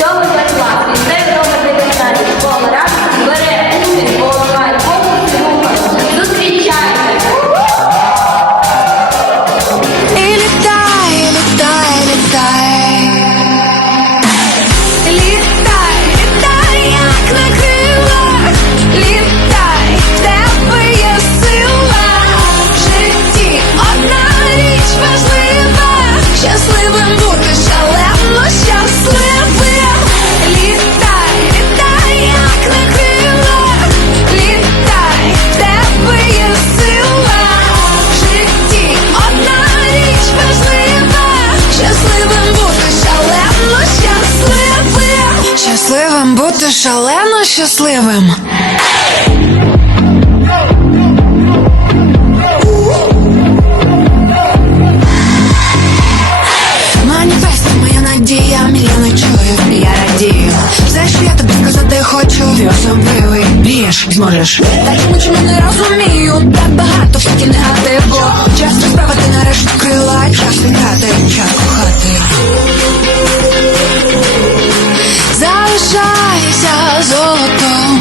Double бути шалено щасливим. Маніфест моя надія, мільйони чуєв, я радію. Все, що я тобі сказати хочу, ти особливий вієш, зможеш. Та чому чому не розумію? Так багато всяких негативу. Часто справа нарешті крила, час літати, час кохати. loco